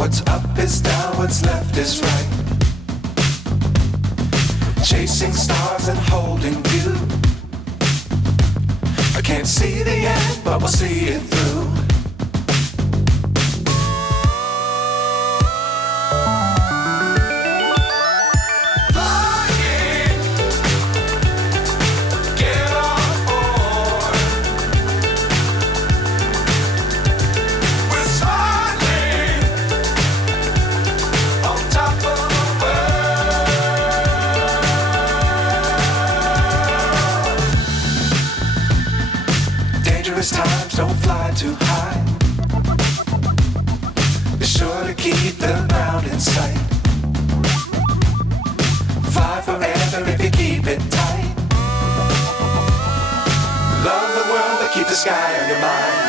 What's up is down, what's left is right. Chasing stars and holding you. I can't see the end, but we'll see it through. Times don't fly too high. Be sure to keep the ground in sight. Fly forever if you keep it tight. Love the world but keep the sky on your mind.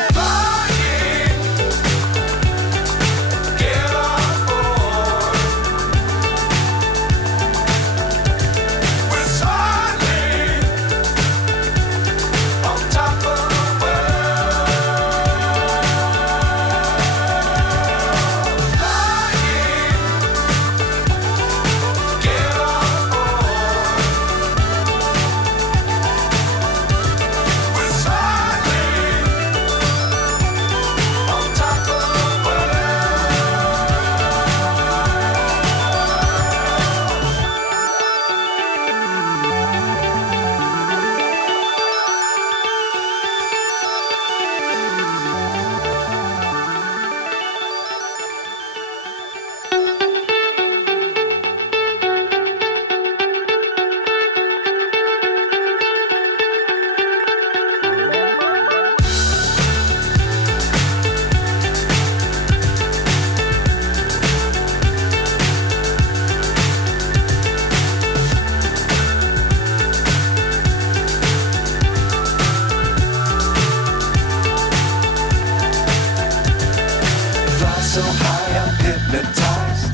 So high I'm hypnotized.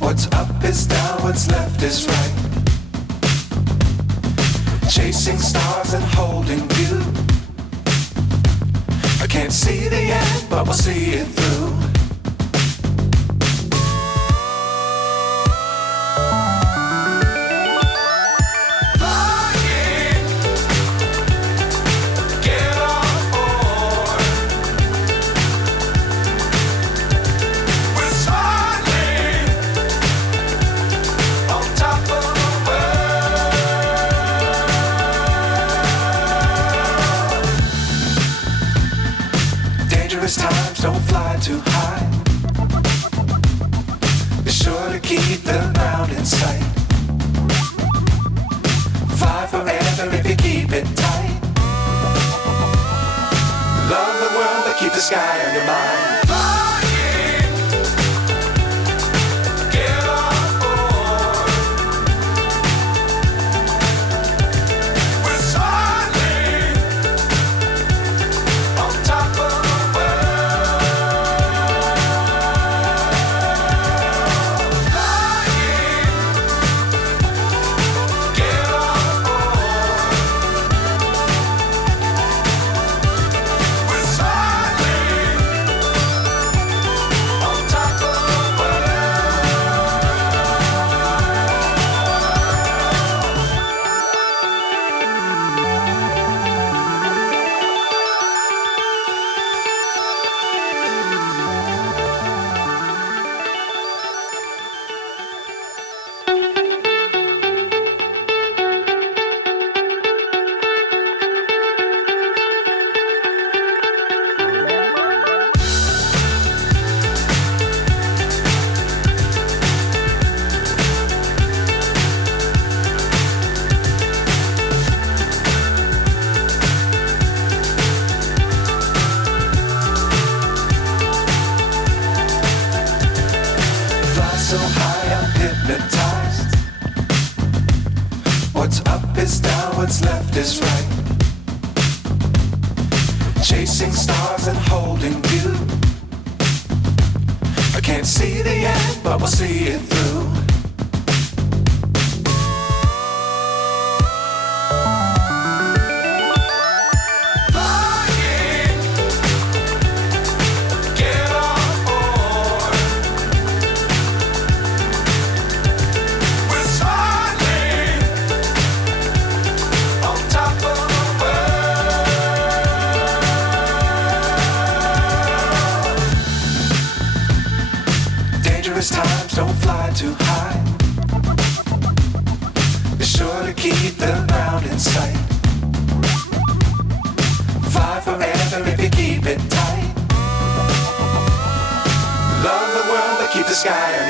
What's up is down, what's left is right. Chasing stars and holding you. I can't see the end, but we'll see it through. Times don't fly too high. Be sure to keep the ground in sight. Fly forever if you keep it tight. Love the world but keep the sky on your mind. So high I'm hypnotized. What's up is down, what's left is right. Chasing stars and holding you. I can't see the end, but we'll see it through. Flying, get on. too high. Be sure to keep the ground in sight. Fly forever if you keep it tight. Love the world but keep the sky